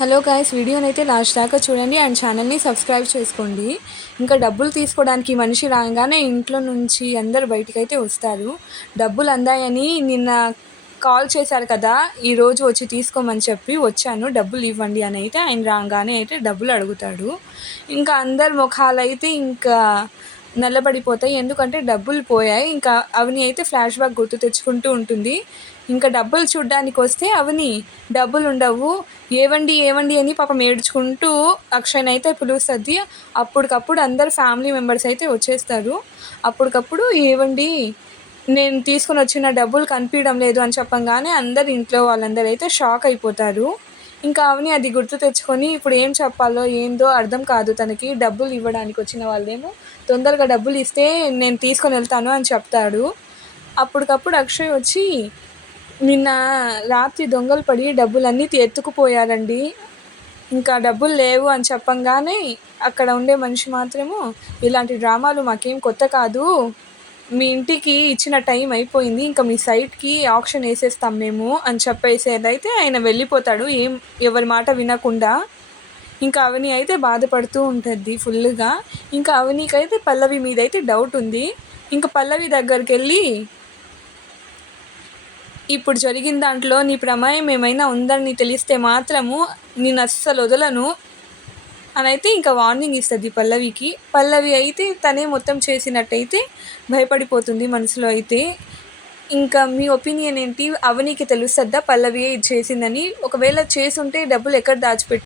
Hello guys, వీడియోనైతే last దాకా చూడండి అండ్ ఛానల్ని సబ్స్క్రైబ్ చేసుకోండి. ఇంకా డబ్బులు తీసుకోవడానికి మనిషి రాగానే ఇంట్లో నుంచి అందరు బయటికైతే వస్తారు. డబ్బులు అందాయని నిన్న కాల్ చేశారు కదా, ఈరోజు వచ్చి తీసుకోమని చెప్పి వచ్చాను, డబ్బులు ఇవ్వండి అని అయితే ఆయన రాగానే అయితే డబ్బులు అడుగుతాడు. ఇంకా అందరి ముఖాలైతే ఇంకా నల్లబడిపోతాయి, ఎందుకంటే డబ్బులు పోయాయి. ఇంకా అవని అయితే ఫ్లాష్ బ్యాక్ గుర్తు తెచ్చుకుంటూ ఉంటుంది. ఇంకా డబ్బులు చూడ్డానికి వస్తే అవని డబ్బులు ఉండవు, ఏవండి ఏవండి అని పాపం ఏడ్చుకుంటూ అక్షయ్ని అయితే పిలుస్తుంది. అప్పటికప్పుడు అందరు ఫ్యామిలీ మెంబర్స్ అయితే వచ్చేస్తారు. అప్పటికప్పుడు ఏవండి నేను తీసుకొని వచ్చిన డబ్బులు కనిపించడం లేదు అని చెప్పంగానే అందరు ఇంట్లో వాళ్ళందరూ అయితే షాక్ అయిపోతారు. ఇంకా అవని అది గుర్తు తెచ్చుకొని ఇప్పుడు ఏం చెప్పాలో ఏందో అర్థం కాదు తనకి. డబ్బులు ఇవ్వడానికి వచ్చిన వాళ్ళేమో తొందరగా డబ్బులు ఇస్తే నేను తీసుకొని వెళ్తాను అని చెప్తాడు. అప్పటికప్పుడు అక్షయ్ వచ్చి నిన్న రాత్రి దొంగలు పడి డబ్బులన్నీ ఎత్తుకుపోయారండి, ఇంకా డబ్బులు లేవు అని చెప్పంగానే అక్కడ ఉండే మనిషి మాత్రము ఇలాంటి డ్రామాలు మాకేం కొత్త కాదు, మీ ఇంటికి ఇచ్చిన టైం అయిపోయింది, ఇంకా మీ సైట్కి ఆప్షన్ వేసేస్తాం మేము అని చెప్పేసేదైతే ఆయన వెళ్ళిపోతాడు, ఎవరి మాట వినకుండా. ఇంకా అవని అయితే బాధపడుతూ ఉంటుంది ఫుల్గా. ఇంకా అవనికైతే పల్లవి మీద అయితే డౌట్ ఉంది. ఇంకా పల్లవి దగ్గరికి వెళ్ళి ఇప్పుడు జరిగిన దాంట్లో నీ ప్రమేయం ఏమైనా ఉందని తెలిస్తే మాత్రము నేను అస్సలు వదలను అని అయితే ఇంకా వార్నింగ్ ఇస్తుంది పల్లవికి. పల్లవి అయితే తనే మొత్తం చేసినట్టయితే భయపడిపోతుంది మనసులో అయితే. ఇంకా మీ ఒపీనియన్ ఏంటి? అవనికి తెలుస్తుందా పల్లవియే ఇది చేసిందని? ఒకవేళ చేసుంటే డబ్బులు ఎక్కడ దాచిపెట్టి